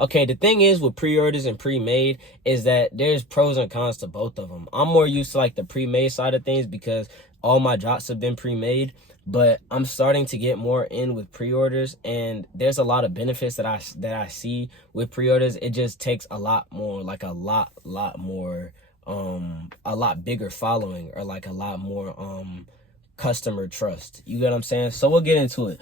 Okay, the thing is with pre-orders and pre-made is that there's pros and cons to both of them. I'm more used to like the pre-made side of things because all my drops have been pre-made, but I'm starting to get more in with pre-orders, and there's a lot of benefits that I see with pre-orders. It just takes a lot more, like a lot more, a lot bigger following, or like a lot more customer trust. You get what I'm saying? So we'll get into it.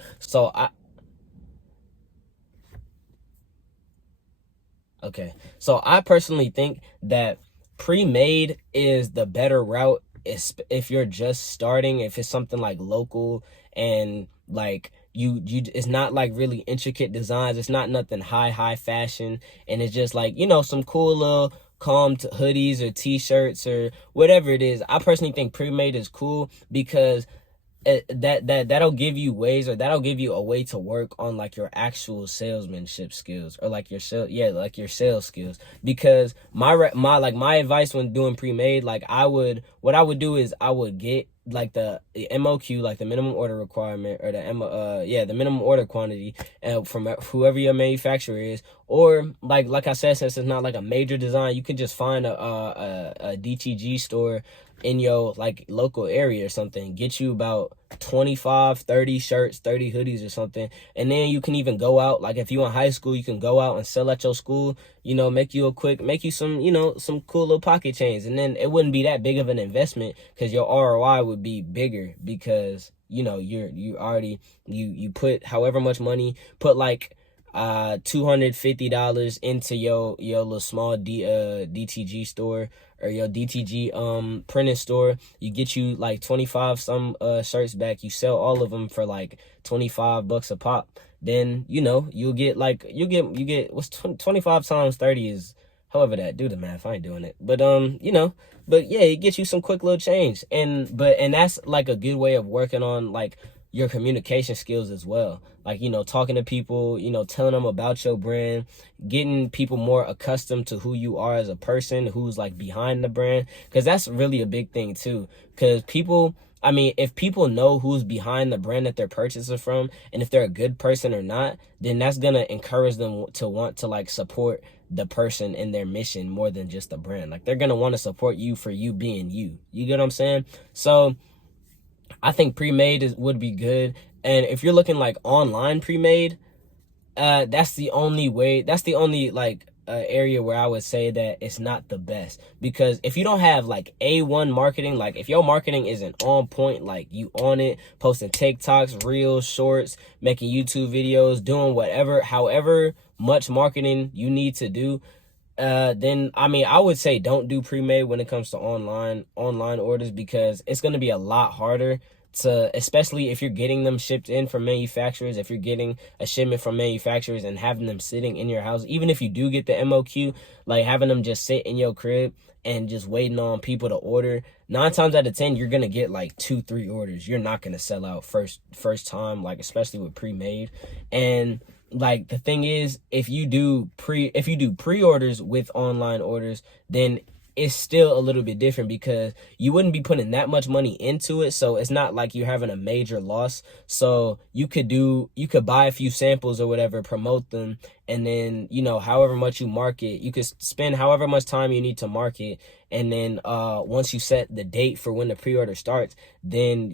Okay, so I personally think that pre-made is the better route if you're just starting, if it's something like local, and like you it's not like really intricate designs, it's not nothing high fashion, and it's just like, some cool little calm hoodies or t-shirts or whatever it is. I personally think pre-made is cool because that'll give you ways, or that'll give you a way to work on like your actual salesmanship skills, or like your sales skills. Because my advice when doing pre-made, like what I would do is I would get like the MOQ, like the minimum order requirement, or the minimum order quantity, from whoever your manufacturer is. Or like I said, since it's not like a major design, you can just find a DTG store in your like local area or something, get you about 25 30 shirts, 30 hoodies or something, and then you can even go out, like if you in high school, you can go out and sell at your school, make you some some cool little pocket chains, and then it wouldn't be that big of an investment because your ROI would be bigger, because you already you put however much money, put like $250 into your little small DTG store, or your DTG printing store. You get you like 25 some shirts back, you sell all of them for like $25 a pop. Then you'll get like you get what's 25 times 30 is, however that, do the math, I ain't doing it, but but yeah, it gets you some quick little change, and that's like a good way of working on like your communication skills as well. Like, talking to people, telling them about your brand, getting people more accustomed to who you are as a person, who's like behind the brand. Because that's really a big thing too. Because if people know who's behind the brand that they're purchasing from, and if they're a good person or not, then that's going to encourage them to want to like support the person and their mission more than just the brand. Like, they're going to want to support you for you being you. You get what I'm saying? So I think pre-made would be good. And if you're looking like online pre-made, that's the only like area where I would say that it's not the best. Because if you don't have like A1 marketing, like if your marketing isn't on point, like you on it, posting TikToks, reels, shorts, making YouTube videos, doing however much marketing you need to do, then I would say don't do pre-made when it comes to online orders, because it's going to be a lot harder to, especially if you're getting them shipped in from manufacturers, if you're getting a shipment from manufacturers and having them sitting in your house. Even if you do get the MOQ, like having them just sit in your crib and just waiting on people to order, 9 times out of 10 you're gonna get like 2-3 orders. You're not gonna sell out first time, like especially with pre-made. And like the thing is, if you do pre-orders with online orders, then it's still a little bit different, because you wouldn't be putting that much money into it, so it's not like you're having a major loss. So you could buy a few samples or whatever, promote them, and then however much you market, you could spend however much time you need to market, and then once you set the date for when the pre-order starts, then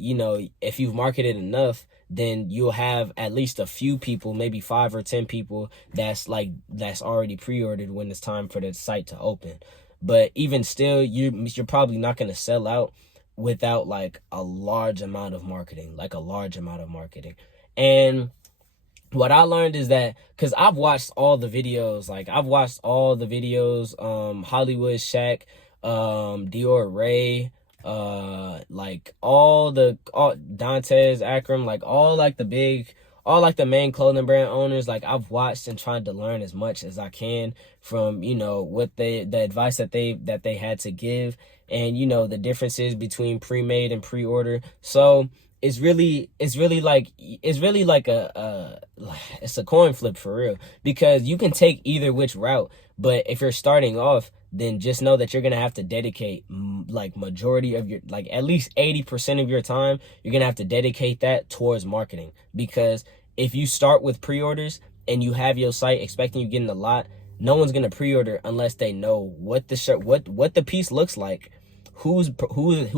if you've marketed enough, then you'll have at least a few people, maybe 5 or 10 people that's already pre-ordered when it's time for the site to open. But even still, you're probably not going to sell out without like a large amount of marketing, And what I learned is that, because I've watched all the videos, Hollywood Shaq, Dior Ray, like all Dantes, Akram, like all the main clothing brand owners. Like, I've watched and tried to learn as much as I can from what the advice that they had to give, and the differences between pre-made and pre-order. So it's really like it's a coin flip for real, because you can take either which route. But if you're starting off, then just know that you're gonna have to dedicate like majority of your, like at least 80% of your time, you're gonna have to dedicate that towards marketing. Because if you start with pre-orders and you have your site expecting you getting a lot, no one's gonna pre-order unless they know what the shirt, what the piece looks like, who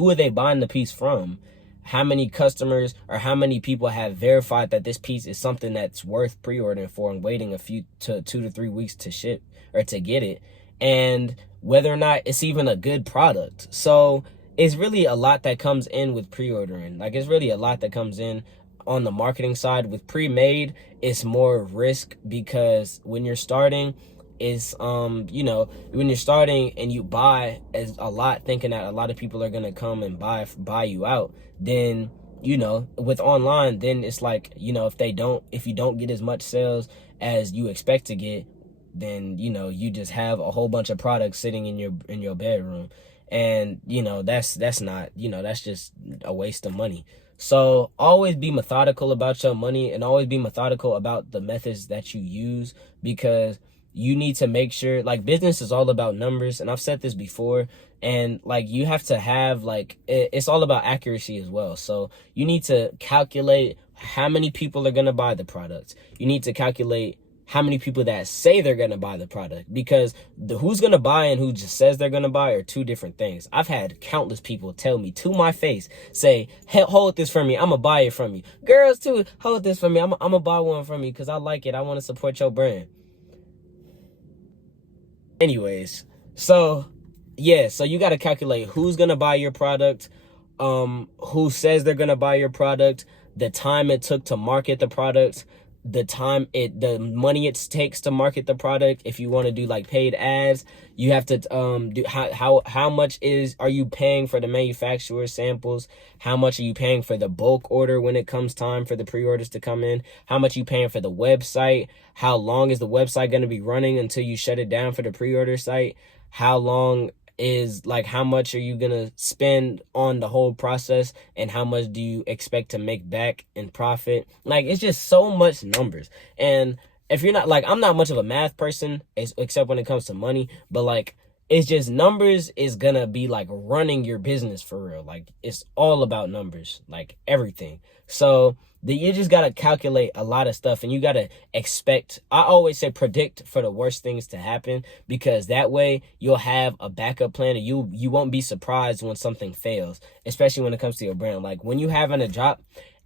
are they buying the piece from, how many customers or how many people have verified that this piece is something that's worth pre-ordering for and waiting a few to 2 to 3 weeks to ship or to get it, and whether or not it's even a good product. So it's really a lot that comes in with pre-ordering. Like, it's really a lot that comes in on the marketing side. With pre-made, it's more risk, because when you're starting, it's you know, when you're starting and you buy as a lot thinking that a lot of people are gonna come and buy you out, then, you know, with online, then it's like, you know, if you don't get as much sales as you expect to get, then, you know, you just have a whole bunch of products sitting in your bedroom, and, you know, that's not, you know, that's just a waste of money. So always be methodical about your money, and always be methodical about the methods that you use, because you need to make sure, like, business is all about numbers, and I've said this before, and like, you have to have, like, it's all about accuracy as well. So you need to calculate how many people are going to buy the product. You need to calculate how many people that say they're going to buy the product, because who's going to buy and who just says they're going to buy are two different things. I've had countless people tell me to my face, say, hey, hold this from me, I'm going to buy it from you. Girls too, hold this from me, I'm going to buy one from you because I like it, I want to support your brand. Anyways, so yeah, so you got to calculate who's going to buy your product, who says they're going to buy your product, the time it took to market the product, the money it takes to market the product. If you want to do like paid ads, you have to do how much are you paying for the manufacturer samples, how much are you paying for the bulk order when it comes time for the pre-orders to come in, how much are you paying for the website, how long is the website going to be running until you shut it down for the pre-order site, how long is, like, how much are you gonna spend on the whole process, and how much do you expect to make back in profit. Like, it's just so much numbers. And if you're not, like, I'm not much of a math person except when it comes to money, but like, it's just numbers is gonna be like running your business for real. Like, it's all about numbers, like everything. So you just gotta calculate a lot of stuff, and you gotta expect, I always say, predict for the worst things to happen, because that way you'll have a backup plan, and you won't be surprised when something fails, especially when it comes to your brand. Like, when you having a drop,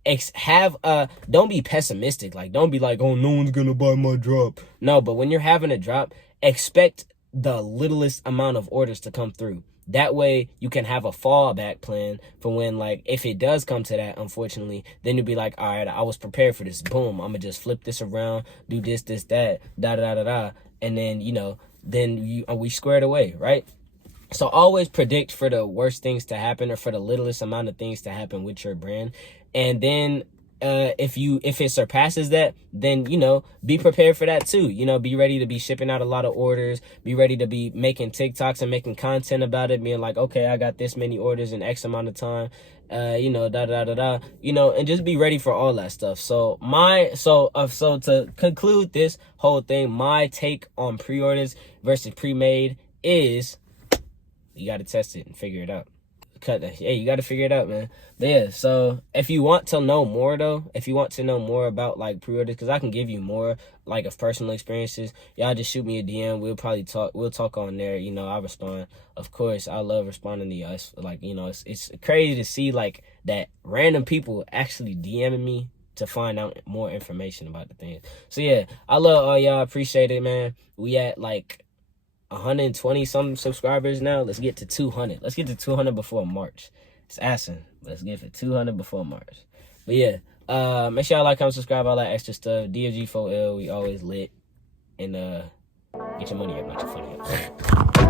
don't be pessimistic. Like, don't be like, oh, no one's gonna buy my drop. No, but when you're having a drop, expect the littlest amount of orders to come through. That way you can have a fallback plan for when, like, if it does come to that, unfortunately, then you'll be like, all right, I was prepared for this. Boom, I'm gonna just flip this around, do this, that, da. And then, you know, then we squared away, right? So always predict for the worst things to happen, or for the littlest amount of things to happen with your brand. And then if it surpasses that, then, you know, be prepared for that too. You know, be ready to be shipping out a lot of orders, be ready to be making TikToks and making content about it, being like, okay, I got this many orders in X amount of time, you know, you know, and just be ready for all that stuff. So to conclude this whole thing, my take on pre-orders versus pre-made is, you got to test it and figure it out. You got to figure it out, man. But yeah, so if you want to know more, though, if you want to know more about, like, pre-orders, because I can give you more, like, of personal experiences, y'all just shoot me a DM. We'll talk on there. You know, I respond. Of course, I love responding to you. Like, you know, it's crazy to see, like, that random people actually DMing me to find out more information about the things. So yeah, I love all y'all. Appreciate it, man. We at, like, 120 some subscribers now. Let's get to 200. Let's get to 200 before March. It's asking. Let's get to 200 before March. But yeah, make sure y'all like, comment, subscribe, all that extra stuff. DFG4L, we always lit. And get your money up, not your funny up.